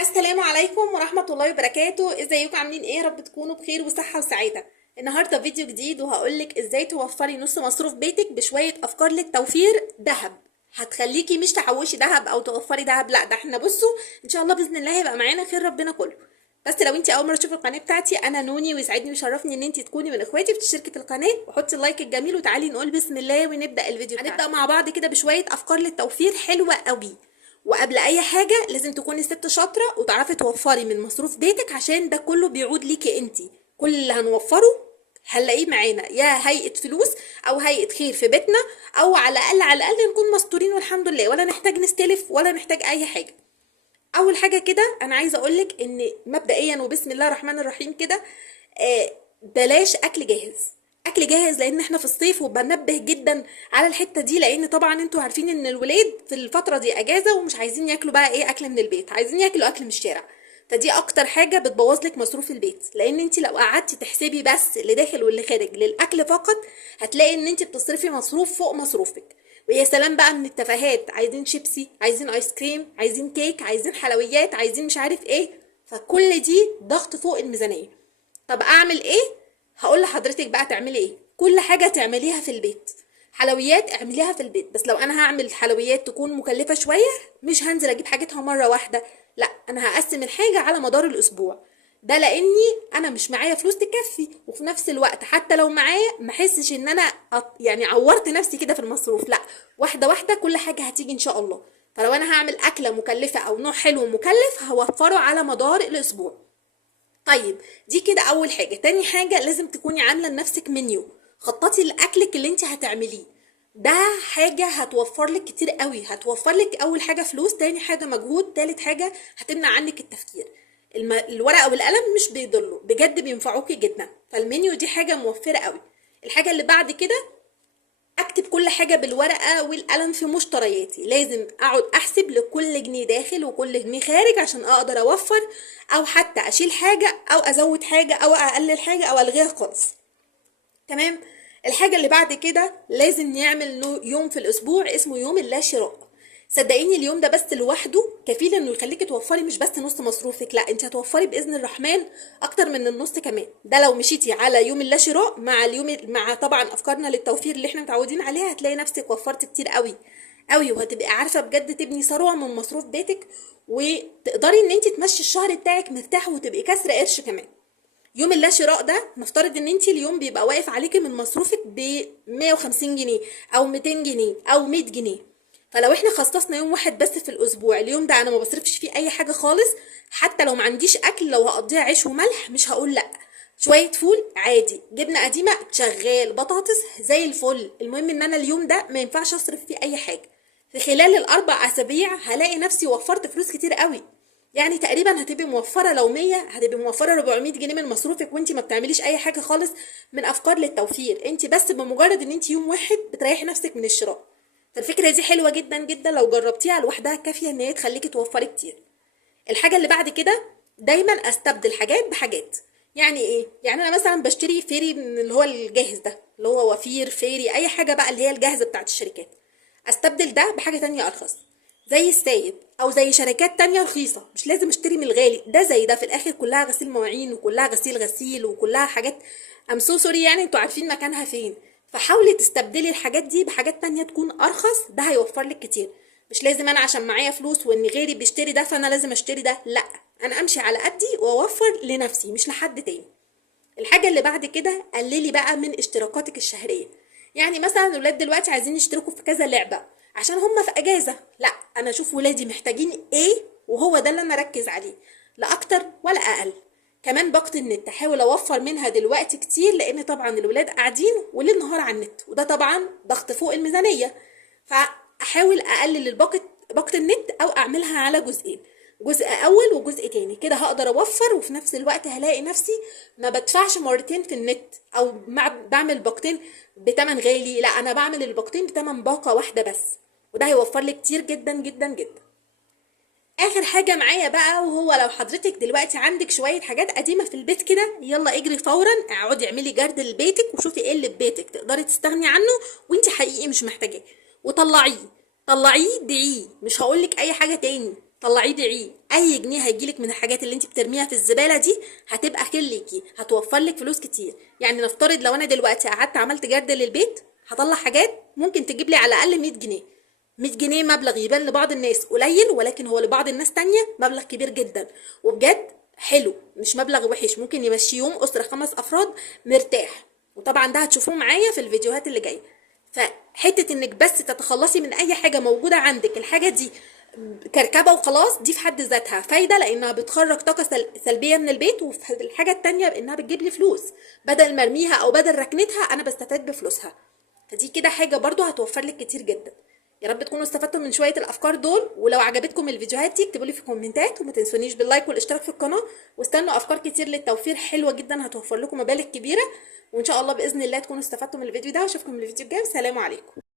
السلام عليكم ورحمة الله وبركاته. ازيكم عاملين ايه؟ يا رب تكونوا بخير وصحة وسعادة. النهاردة فيديو جديد وهقولك ازاي توفري نص مصروف بيتك بشوية افكار للتوفير دهب. هتخليكي مش تحوشي دهب او توفري دهب، لا ده احنا بصوا ان شاء الله باذن الله هيبقى معانا خير ربنا كله. بس لو انت اول مرة تشوفي القناة بتاعتي انا نوني، ويسعدني ويشرفني ان انت تكوني من اخواتي في شركة القناة، وحطي اللايك الجميل وتعالي نقول بسم الله ونبدأ الفيديو بتاعنا. هنبدأ مع بعض كده بشوية افكار للتوفير حلوة قوي. وقبل اي حاجه لازم تكوني ست شاطره وتعرفي توفري من مصروف بيتك، عشان ده كله بيعود ليكي انتي. كل اللي هنوفره هنلاقيه معانا يا هيئه فلوس او هيئه خير في بيتنا، او على الاقل نكون مستورين والحمد لله، ولا نحتاج نستلف ولا نحتاج اي حاجه. اول حاجه كده انا عايزه اقولك ان مبدئيا وبسم الله الرحمن الرحيم كده، بلاش اكل جاهز. اكل جاهز لان احنا في الصيف، وبنبه جدا على الحته دي، لان طبعا انتوا عارفين ان الولاد في الفتره دي اجازه ومش عايزين ياكلوا بقى ايه اكل من البيت، عايزين ياكلوا اكل من الشارع. فدي اكتر حاجه بتبوظ لك مصروف البيت، لان انت لو قعدتي تحسبي بس اللي داخل واللي خارج للاكل فقط هتلاقي ان انت بتصرفي مصروف فوق مصروفك. ويا سلام بقى من التفاهات، عايزين شيبسي، عايزين ايس كريم، عايزين كيك، عايزين حلويات، عايزين مش عارف ايه. فكل دي ضغط فوق الميزانيه. طب اعمل ايه؟ هقول لحضرتك بقى تعملي ايه. كل حاجه تعمليها في البيت. حلويات اعمليها في البيت، بس لو انا هعمل حلويات تكون مكلفه شويه مش هنزل اجيب حاجتها مره واحده، لا انا هقسم الحاجه على مدار الاسبوع. ده لاني انا مش معايا فلوس تكفي، وفي نفس الوقت حتى لو معايا ما احسش ان انا يعني عورت نفسي كده في المصروف، لا واحده واحده كل حاجه هتيجي ان شاء الله. فلو انا هعمل اكله مكلفه او نوع حلو مكلف هوفره على مدار الاسبوع. طيب دي كده اول حاجه. تاني حاجه لازم تكوني عامله لنفسك منيو، خططي لاكلك اللي انت هتعمليه. ده حاجه هتوفر لك كتير قوي، هتوفر لك اول حاجه فلوس، تاني حاجه مجهود، تالت حاجه هتمنع عنك التفكير. الورقه والقلم مش بيضلوا بجد، بينفعوكي جدا. فالمنيو دي حاجه موفره قوي. الحاجه اللي بعد كده اكتب كل حاجه بالورقه والقلم في مشترياتي. لازم اقعد احسب لكل جنيه داخل وكل جنيه خارج عشان اقدر اوفر، او حتى اشيل حاجه او ازود حاجه او اقلل حاجه او الغيها خالص. تمام. الحاجه اللي بعد كده لازم نعمل يوم في الاسبوع اسمه يوم اللا شراء. صدقيني اليوم ده بس لوحده كفيل انه يخليكي توفري مش بس نص مصروفك، لا انت هتوفري باذن الرحمن اكتر من النص كمان. ده لو مشيتي على يوم اللا شراء مع مع طبعا افكارنا للتوفير اللي احنا متعودين عليها، هتلاقي نفسك وفرت كتير قوي قوي، وهتبقي عارفه بجد تبني ثروه من مصروف بيتك، وتقدري ان انت تمشي الشهر بتاعك مرتاح وتبقي كسر قرش كمان. يوم اللا شراء ده نفترض ان انت اليوم بيبقى واقف عليكي من مصروفك ب 150 جنيه او 200 جنيه او 100 جنيه. فلو احنا خصصنا يوم واحد بس في الاسبوع، اليوم ده انا ما بصرفش فيه اي حاجه خالص. حتى لو ما عنديش اكل، لو هقضيها عيش وملح مش هقول لا. شويه فول عادي، جبنه قديمه شغال، بطاطس زي الفل، المهم ان انا اليوم ده ما ينفعش اصرف فيه اي حاجه. في خلال الاربع اسابيع هلاقي نفسي وفرت فلوس كتير قوي. يعني تقريبا هتبقي موفره، لو 100 هتبقي موفره 400 جنيه من مصروفك وانت ما بتعمليش اي حاجه خالص من افكار للتوفير. انت بس بمجرد ان انت يوم واحد بتريحي نفسك من الشراء. فالفكره دي حلوه جدا جدا، لو جربتيها لوحدها كافيه ان هي تخليكي توفري كتير. الحاجه اللي بعد كده دايما استبدل حاجات بحاجات. يعني ايه؟ يعني انا مثلا بشتري فيري من اللي هو الجاهز ده، اللي هو وفير فيري اي حاجه بقى اللي هي الجاهزه بتاعت الشركات، استبدل ده بحاجه تانية ارخص زي السايب، او زي شركات تانية رخيصة. مش لازم اشتري من الغالي ده، زي ده في الاخر كلها غسيل مواعين وكلها غسيل وكلها حاجات ام سو سوري، يعني انتوا عارفين مكانها فين. فحاولي تستبدلي الحاجات دي بحاجات تانية تكون ارخص، ده هيوفر لك كتير. مش لازم انا عشان معايا فلوس وان غيري بيشتري ده فانا لازم اشتري ده، لا انا امشي على قدي واوفر لنفسي مش لحد تاني. الحاجة اللي بعد كده قللي بقى من اشتراكاتك الشهرية. يعني مثلا الولاد دلوقتي عايزين يشتركوا في كذا لعبة عشان هم في اجازة، لا انا اشوف ولادي محتاجين ايه وهو ده اللي انا اركز عليه، لا اكتر ولا اقل. كمان باقة النت احاول اوفر منها دلوقتي كتير، لان طبعا الولاد قاعدين وليل نهار على النت، وده طبعا ضغط فوق الميزانية. فاحاول اقلل باقة النت او اعملها على جزئين، جزء اول وجزء تاني، كده هقدر اوفر وفي نفس الوقت هلاقي نفسي ما بدفعش مرتين في النت، او بعمل باقتين بتمن غالي، لا انا بعمل الباقتين بتمن باقة واحدة بس، وده هيوفر لي كتير جدا جدا جدا. اخر حاجة معايا بقى، وهو لو حضرتك دلوقتي عندك شوية حاجات قديمة في البيت كده، يلا اجري فورا اقعدي اعملي جرد لبيتك وشوفي ايه اللي في بيتك تقدري تستغني عنه وانت حقيقي مش محتاجاه، وطلعيه. طلعيه بيعيه، مش هقولك اي حاجة تاني. طلعيه بيعيه. اي جنيه هيجيلك من الحاجات اللي انت بترميها في الزباله دي هتبقى خير ليكي، هتوفر لك فلوس كتير. يعني نفترض لو انا دلوقتي قعدت عملت جرد للبيت، هطلع حاجات ممكن تجيب لي على الاقل 100 جنيه. 100 جنيه مبلغ يبان لبعض الناس قليل، ولكن هو لبعض الناس تانية مبلغ كبير جدا، وبجد حلو، مش مبلغ وحش، ممكن يمشي يوم اسره 5 افراد مرتاح. وطبعا ده هتشوفوه معايا في الفيديوهات اللي جايه. فحته انك بس تتخلصي من اي حاجه موجوده عندك، الحاجه دي كركبه وخلاص، دي في حد ذاتها فايده، لانها بتخرج طاقه سلبيه من البيت. وفي الحاجه التانية انها بتجيب لي فلوس، بدل ما ارميها او بدل ركنتها انا بستفاد بفلوسها. فدي كده حاجه برضو هتوفر لك كتير جدا. يا رب تكونوا استفدتوا من شويه الافكار دول، ولو عجبتكم الفيديوهات دي اكتبوا لي في الكومنتات، وما تنسونيش باللايك والاشتراك في القناه، واستنوا افكار كتير للتوفير حلوه جدا هتوفر لكم مبالغ كبيره. وان شاء الله باذن الله تكونوا استفدتوا من الفيديو ده، واشوفكم الفيديو الجاي. سلام عليكم.